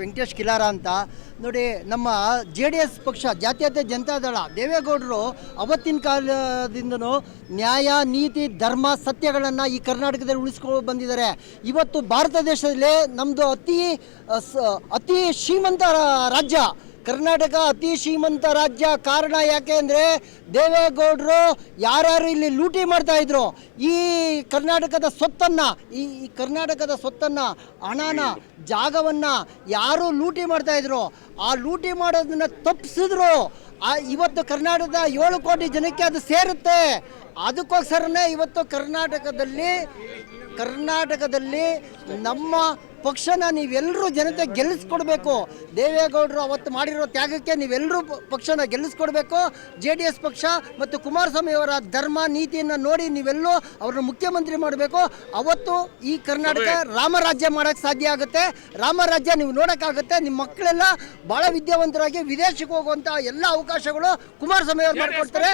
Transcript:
ವೆಂಕಟೇಶ್ ಕಿಲಾರ ಅಂತ ನೋಡಿ. ನಮ್ಮ JDS ಪಕ್ಷ ಜಾತ್ಯತೀತ ಜನತಾದಳ ದೇವೇಗೌಡರು ಅವತ್ತಿನ ಕಾಲದಿಂದನೂ ನ್ಯಾಯ ನೀತಿ ಧರ್ಮ ಸತ್ಯಗಳನ್ನು ಈ ಕರ್ನಾಟಕದಲ್ಲಿ ಉಳಿಸ್ಕೊಂಡು ಬಂದಿದ್ದಾರೆ. ಇವತ್ತು ಭಾರತ ದೇಶದಲ್ಲಿ ನಮ್ಮದು ಅತಿ ಶ್ರೀಮಂತ ರಾಜ್ಯ ಕರ್ನಾಟಕ, ಅತಿ ಶ್ರೀಮಂತ ರಾಜ್ಯ. ಕಾರಣ ಯಾಕೆ ಅಂದರೆ ದೇವೇಗೌಡರು ಯಾರ್ಯಾರು ಇಲ್ಲಿ ಲೂಟಿ ಮಾಡ್ತಾಯಿದ್ರು ಈ ಕರ್ನಾಟಕದ ಸೊತ್ತನ್ನು, ಈ ಕರ್ನಾಟಕದ ಸೊತ್ತನ್ನು, ಹಣನ, ಜಾಗವನ್ನು ಯಾರು ಲೂಟಿ ಮಾಡ್ತಾಯಿದ್ರು ಆ ಲೂಟಿ ಮಾಡೋದನ್ನು ತಪ್ಪಿಸಿದ್ರು. ಇವತ್ತು ಕರ್ನಾಟಕದ 7 ಕೋಟಿ ಜನಕ್ಕೆ ಅದು ಸೇರುತ್ತೆ. ಅದಕ್ಕೋಸ್ಕರನೇ ಇವತ್ತು ಕರ್ನಾಟಕದಲ್ಲಿ ನಮ್ಮ ಪಕ್ಷನ ನೀವೆಲ್ಲರೂ ಜನತೆ ಗೆಲ್ಲಿಸ್ಕೊಡ್ಬೇಕು. ದೇವೇಗೌಡರು ಅವತ್ತು ಮಾಡಿರೋ ತ್ಯಾಗಕ್ಕೆ ನೀವೆಲ್ಲರೂ ಪಕ್ಷನ ಗೆಲ್ಲಿಸ್ಕೊಡ್ಬೇಕು. JDS ಪಕ್ಷ ಮತ್ತು ಕುಮಾರಸ್ವಾಮಿ ಅವರ ಧರ್ಮ ನೀತಿಯನ್ನು ನೋಡಿ ನೀವೆಲ್ಲೂ ಅವ್ರನ್ನ ಮುಖ್ಯಮಂತ್ರಿ ಮಾಡಬೇಕು. ಅವತ್ತು ಈ ಕರ್ನಾಟಕ ರಾಮರಾಜ್ಯ ಮಾಡೋಕ್ಕೆ ಸಾಧ್ಯ ಆಗುತ್ತೆ. ರಾಮರಾಜ್ಯ ನೀವು ನೋಡೋಕ್ಕಾಗುತ್ತೆ. ನಿಮ್ಮ ಮಕ್ಕಳೆಲ್ಲ ಭಾಳ ವಿದ್ಯಾವಂತರಾಗಿ ವಿದೇಶಕ್ಕೆ ಹೋಗುವಂಥ ಎಲ್ಲ ಅವಕಾಶಗಳು ಕುಮಾರಸ್ವಾಮಿ ಅವರು ಮಾಡಿಕೊಡ್ತಾರೆ.